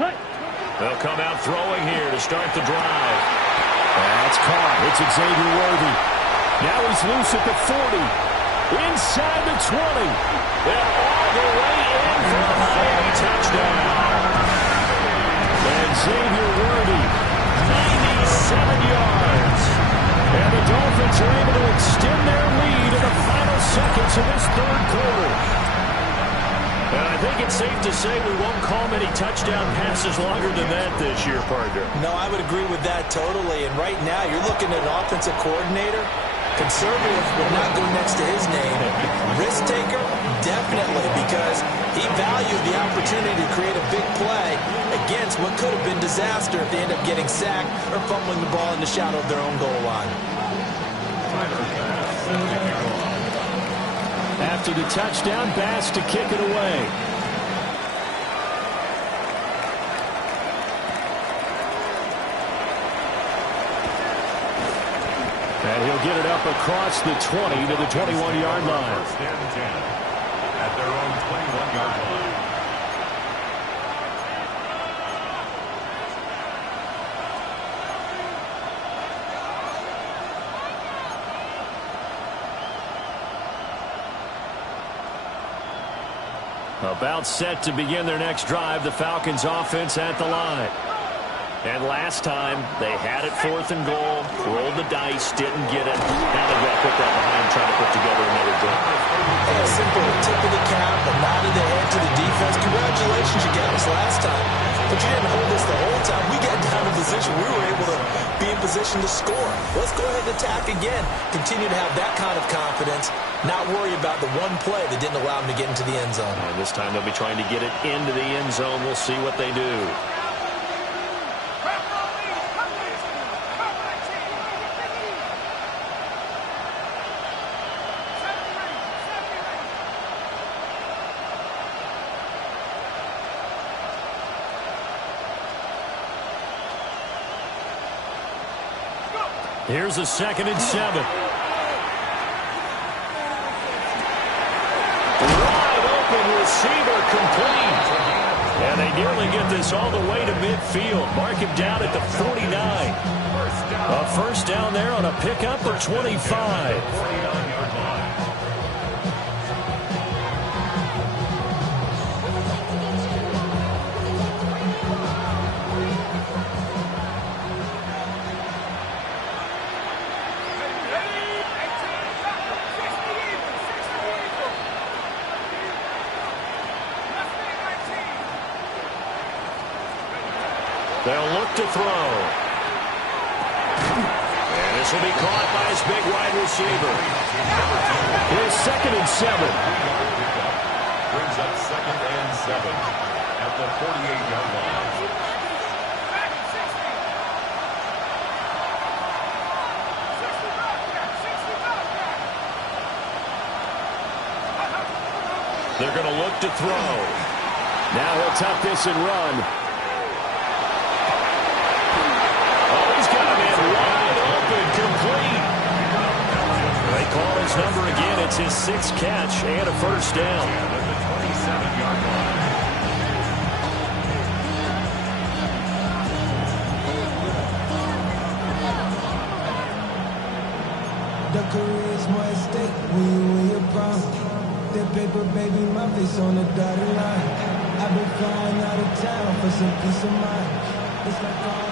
Hut. They'll come out throwing here to start the drive. That's caught. It's Xavier Worthy. Now he's loose at the 40. Inside the 20. And all the way in for the Miami touchdown. And Xavier Worthy, 97 yards. And the Dolphins are able to extend their lead in the final seconds of this 3rd quarter. And I think it's safe to say we won't call many touchdown passes longer than that this year, partner. No, I would agree with that totally. And right now, you're looking at an offensive coordinator. Conservative would not go next to his name. Risk taker, definitely, because he valued the opportunity to create a big play against what could have been disaster if they end up getting sacked or fumbling the ball in the shadow of their own goal line. After the touchdown, Bass to kick it away. And he'll get it up across the 20 to the 21-yard line. First and 10 at their own 21-yard line. About set to begin their next drive, the Falcons offense at the line. And last time, they had it 4th and goal, rolled the dice, didn't get it. Now they've got to put that behind, trying to put together another drive. A simple tip of the cap, a nod of the head to the defense. Congratulations, you got us last time. But you didn't hold us the whole time. We got down in position. We were able to be in position to score. Let's go ahead and attack again. Continue to have that kind of confidence. Not worry about the one play that didn't allow them to get into the end zone. And this time they'll be trying to get it into the end zone. We'll see what they do. Here's a 2nd and 7. Wide open receiver complete. And they nearly get this all the way to midfield. Mark him down at the 49. A first down there on a pickup for 25. 49-yard line. They'll look to throw. And this will be caught by his big wide receiver. Here's 2nd and 7. Brings up 2nd and 7 at the 48-yard line. They're going to look to throw. Now he'll tuck this and run. Complete. They call his number again. It's his 6th catch and a first down. At the 27-yard line. career's more at stake when you win your prime. That paper, baby, my face on the dotted line. I've been flying out of town for some peace of mind. It's like all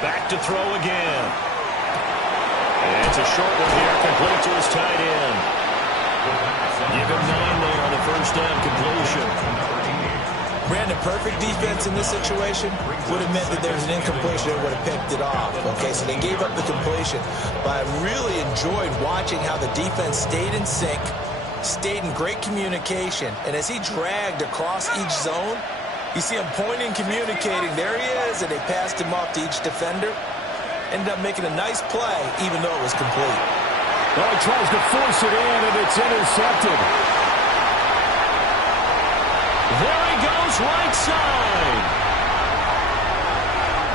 Back to throw again. And it's a short one here, complete to his tight end. Give him 9 there on the first down completion. Brandon, perfect defense in this situation would have meant that there's an incompletion that would have picked it off. Okay, so they gave up the completion. But I really enjoyed watching how the defense stayed in sync, stayed in great communication, and as he dragged across each zone, you see him pointing, communicating. There he is, and they passed him off to each defender. Ended up making a nice play, even though it was complete. Well, he tries to force it in, and it's intercepted. There he goes, right side.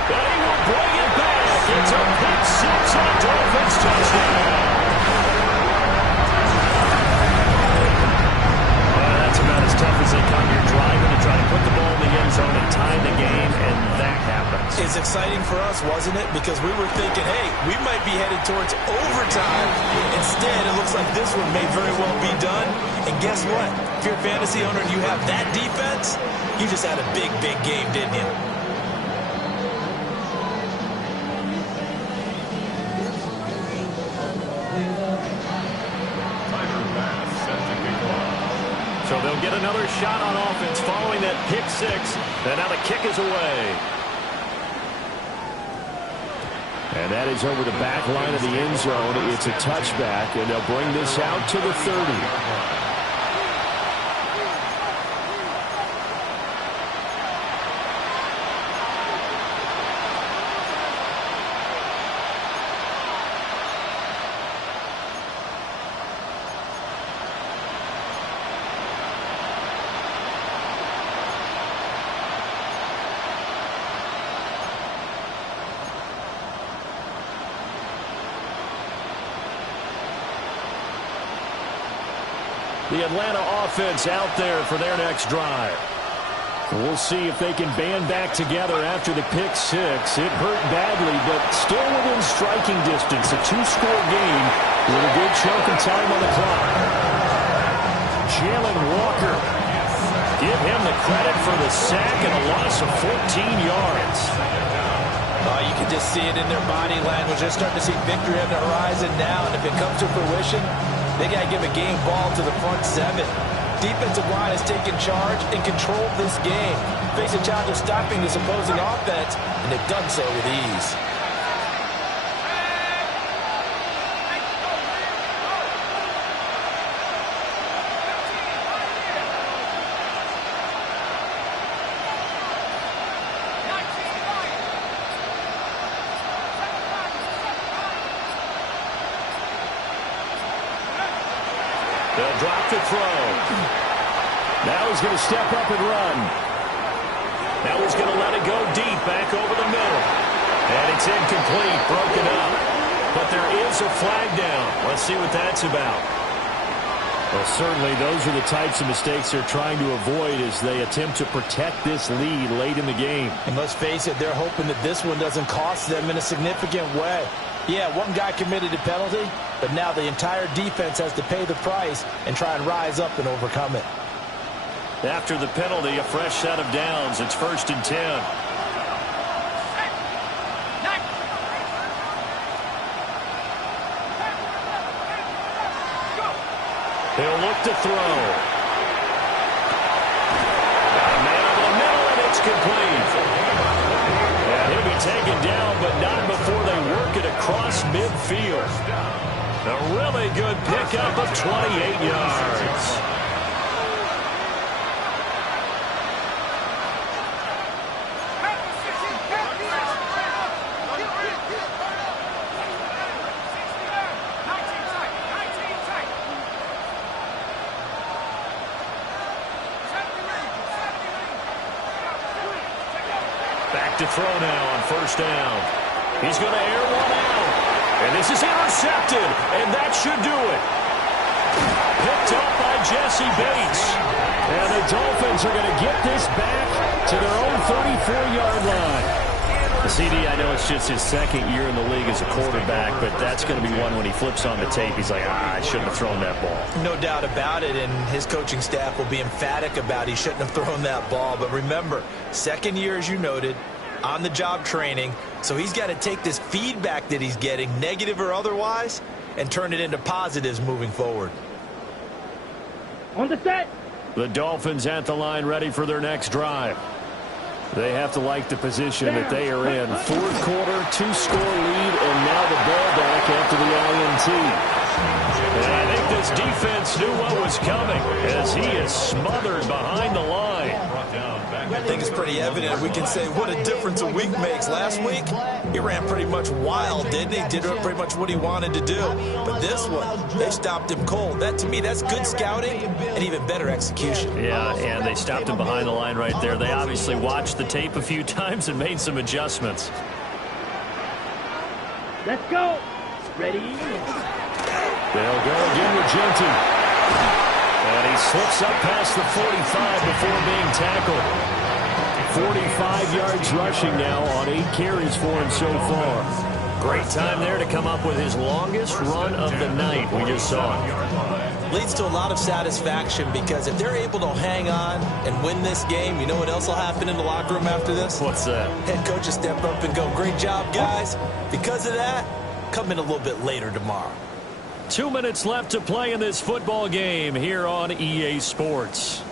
And he will bring it back. It's a pick six and a Dolphins touchdown. That's about as tough as they come. You're driving to try to put the ball in the end zone and tie the game, and that happens. It's exciting for us, wasn't it? Because we were thinking, hey, we might be headed towards overtime. Instead, it looks like this one may very well be done. And guess what? If you're a fantasy owner and you have that defense, you just had a big, big game, didn't you? So they'll get another shot on offense following that pick six. And now the kick is away. And that is over the back line of the end zone. It's a touchback, and they'll bring this out to the 30. The Atlanta offense out there for their next drive. We'll see if they can band back together after the pick six. It hurt badly, but still within striking distance. A two-score game with a good chunk of time on the clock. Jalen Walker. Give him the credit for the sack and a loss of 14 yards. You can just see it in their body language. They're starting to see victory on the horizon now, and if it comes to fruition, they got to give a game ball to the front seven. Defensive line has taken charge and controlled this game. Face a challenge of stopping this opposing offense, and they've done so with ease. They'll drop the throw. Now he's going to step up and run. Now he's going to let it go deep back over the middle. And it's incomplete, broken up. But there is a flag down. Let's see what that's about. Well, certainly those are the types of mistakes they're trying to avoid as they attempt to protect this lead late in the game. And let's face it, they're hoping that this one doesn't cost them in a significant way. Yeah, one guy committed a penalty, but now the entire defense has to pay the price and try and rise up and overcome it. After the penalty, a fresh set of downs. It's 1st and 10. He'll look to throw. Man over the middle, and it's complete. And he'll be taken down, but not before they work it across midfield. A really good pickup of 28 yards. Back to throw now on 1st down. He's going to air one out. And this is intercepted. And that should do it. Picked up by Jesse Bates. And the Dolphins are going to get this back to their own 34-yard line. CD, I know it's just his second year in the league as a quarterback, but that's going to be one when he flips on the tape. He's like, I shouldn't have thrown that ball. No doubt about it, and his coaching staff will be emphatic about he shouldn't have thrown that ball. But remember, second year, as you noted, on-the-job training, so he's got to take this feedback that he's getting, negative or otherwise, and turn it into positives moving forward. On the set. The Dolphins at the line, ready for their next drive. They have to like the position that they are in. Fourth quarter, 2-score lead, and now the ball back after the INT. And I think this defense knew what was coming as he is smothered behind the line. I think it's pretty evident. We can say what a difference a week makes. Last week, he ran pretty much wild, didn't he? Did pretty much what he wanted to do. But this one, they stopped him cold. That, to me, that's good scouting and even better execution. Yeah, and they stopped him behind the line right there. They obviously watched the tape a few times and made some adjustments. Let's go. Ready? They'll go again with Genty. And he slips up past the 45 before being tackled. 45 yards rushing now on 8 carries for him so far. Great time there to come up with his longest run of the night. We just saw it. Leads to a lot of satisfaction because if they're able to hang on and win this game, you know what else will happen in the locker room after this? What's that? Head coach will step up and go, great job, guys. Because of that, come in a little bit later tomorrow. 2 minutes left to play in this football game here on EA Sports.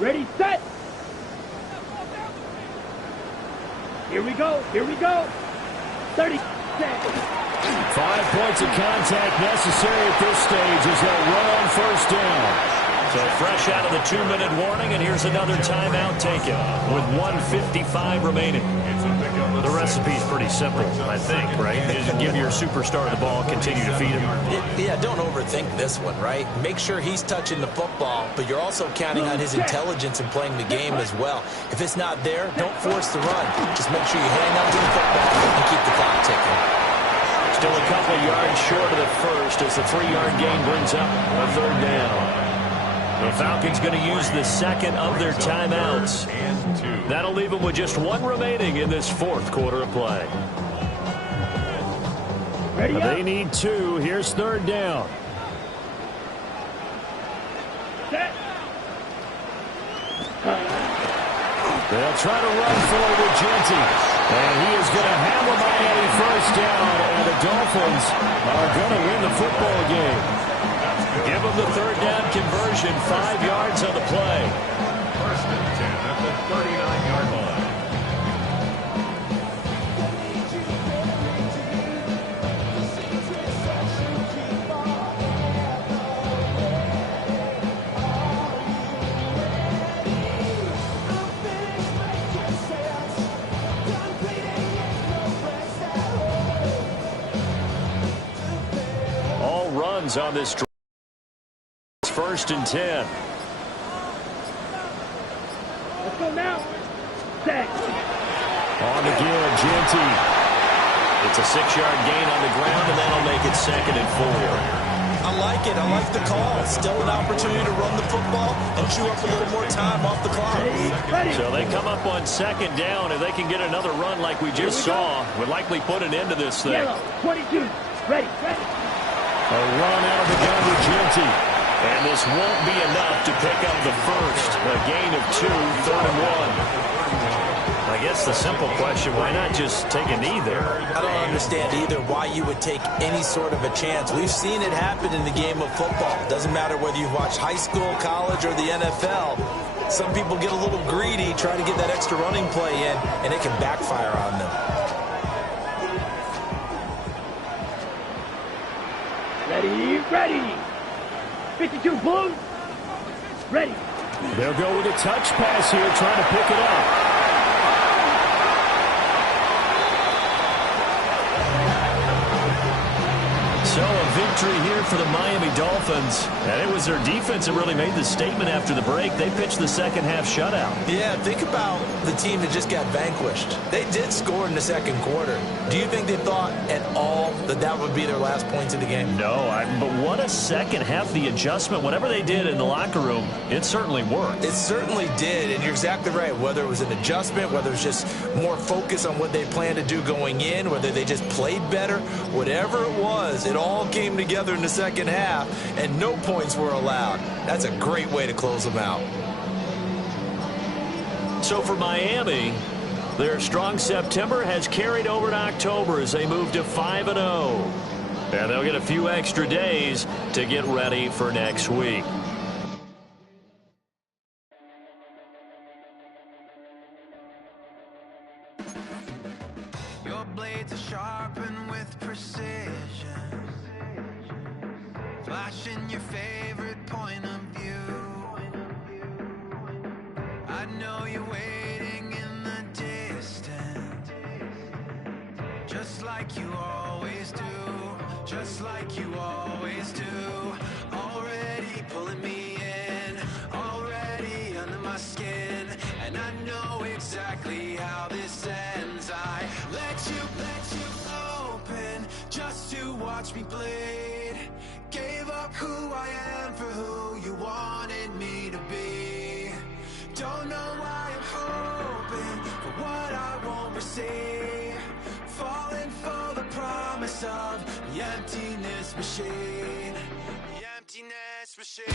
Ready, set. Here we go. Here we go. 30 seconds. 5 points of contact necessary at this stage as they'll run on first down. So fresh out of the 2-minute warning, and here's another timeout taken with 1:55 remaining. The recipe's pretty simple, I think, right? Just give your superstar the ball, continue to feed him. Yeah, don't overthink this one, right? Make sure he's touching the football, but you're also counting on his intelligence in playing the game as well. If it's not there, don't force the run. Just make sure you hang on to the football and keep the clock ticking. Still a couple yards short of the first as the 3-yard gain brings up a third down. The Falcons going to use the second of their timeouts. That'll leave them with just 1 remaining in this fourth quarter of play. They need 2. Here's third down. Set. They'll try to run for it with Genty. And he is going to hammer Miami first down. And the Dolphins are going to win the football game. Give them the third down conversion, 5 yards on the play. First and 10 at the 39-yard line. All runs on this drive. First and 10. Let's go now. Set. On again, Genty. It's a 6-yard gain on the ground, and that'll make it 2nd and 4. I like it. I like the call. Still an opportunity to run the football and chew up a little more time off the clock. So they come up on 2nd down. If they can get another run like we just saw, would likely put an end to this thing. Yellow, 22. Ready, ready. A run out of the gun with Genty. And this won't be enough to pick up the first. A gain of 2, 3rd and 1. I guess the simple question, why not just take a knee there? I don't understand either why you would take any sort of a chance. We've seen it happen in the game of football. Doesn't matter whether you watch high school, college, or the NFL. Some people get a little greedy, try to get that extra running play in, and it can backfire on them. Ready, ready. 52 Blues. Ready. They'll go with a touch pass here, trying to pick it up. So a victory here for the Miami Dolphins. And it was their defense that really made the statement after the break. They pitched the second half shutout. Yeah, think about the team that just got vanquished. They did score in the second quarter. Do you think they thought at all that that would be their last points of the game? No, but what a second half. The adjustment, whatever they did in the locker room, it certainly worked. It certainly did, and you're exactly right. Whether it was an adjustment, whether it was just more focus on what they planned to do going in, whether they just played better, whatever it was, it all came together in the second half, and no points were allowed. That's a great way to close them out. So for Miami, their strong September has carried over to October as they move to 5-0. And they'll get a few extra days to get ready for next week. Your blades are sharpened with precision, flashing your favorite point of view. I know you're waiting in the distance, just like you always do, just like you always do. Already pulling me in, already under my skin, and I know exactly how this ends. I let you open just to watch me bleed. Gave up who I am for who you wanted me to be. Don't know why I'm hoping for what I won't receive. Falling for the promise of the emptiness machine. The emptiness machine.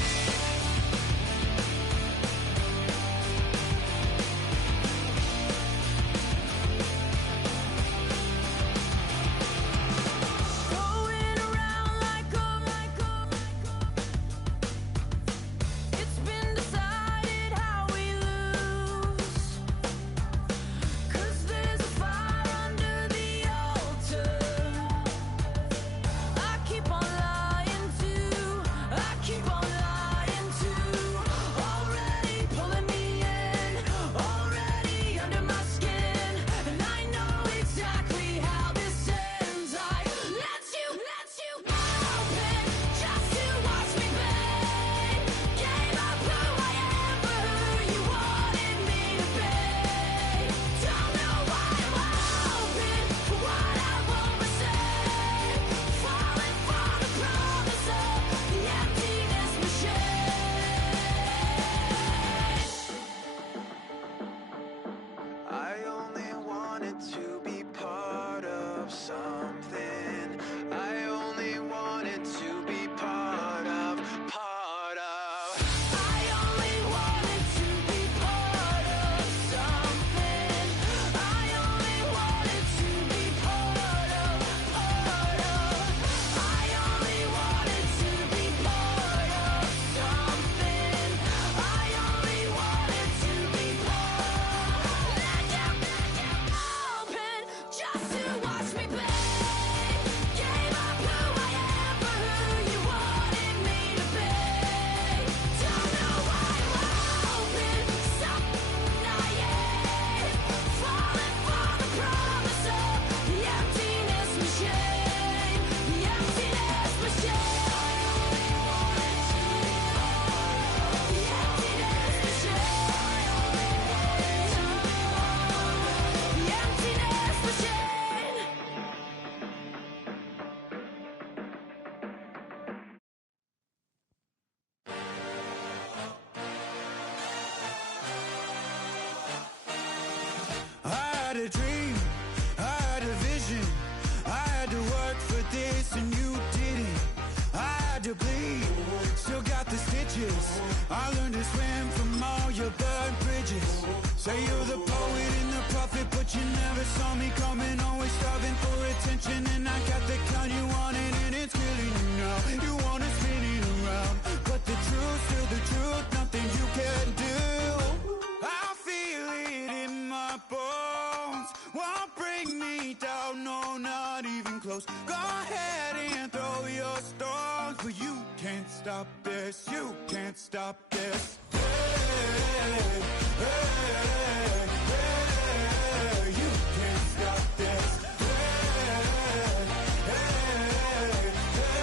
A dream, I had a vision, I had to work for this and you didn't. I had to bleed, still got the stitches. I learned to swim from all your burnt bridges. Say you're the poet and the prophet, but you never saw me coming. Always starving for attention, and I got the kind you wanted, and it's killing you now. You wanna spin it around, but the truth's still the truth. Nothing you can do. I feel it in my bones. Won't bring me down, no, not even close. Go ahead and throw your stones, but you can't stop this, you can't stop this. Hey, hey, hey, you can't stop this. Hey, hey, hey.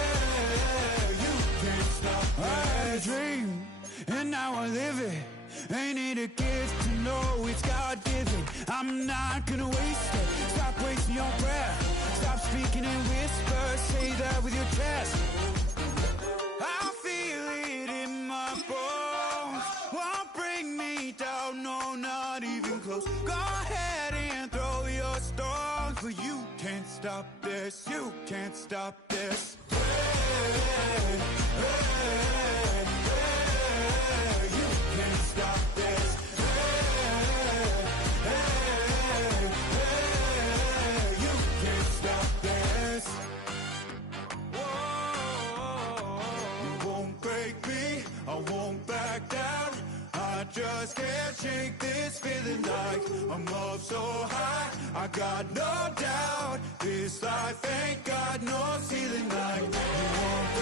a dream, and now I live it. Ain't it a gift to know it's God-given? I'm not gonna waste it. Stop wasting your breath. Stop speaking in whispers. Say that with your chest. I feel it in my bones. Won't bring me down, no, not even close. Go ahead and throw your stones, but you can't stop this. You can't stop this. Hey, hey, hey, you can't stop this. Hey, hey, hey, you can't stop this. Whoa, you won't break me, I won't back down. I just can't shake this feeling like I'm up so high. I got no doubt this life ain't got no ceiling like you won't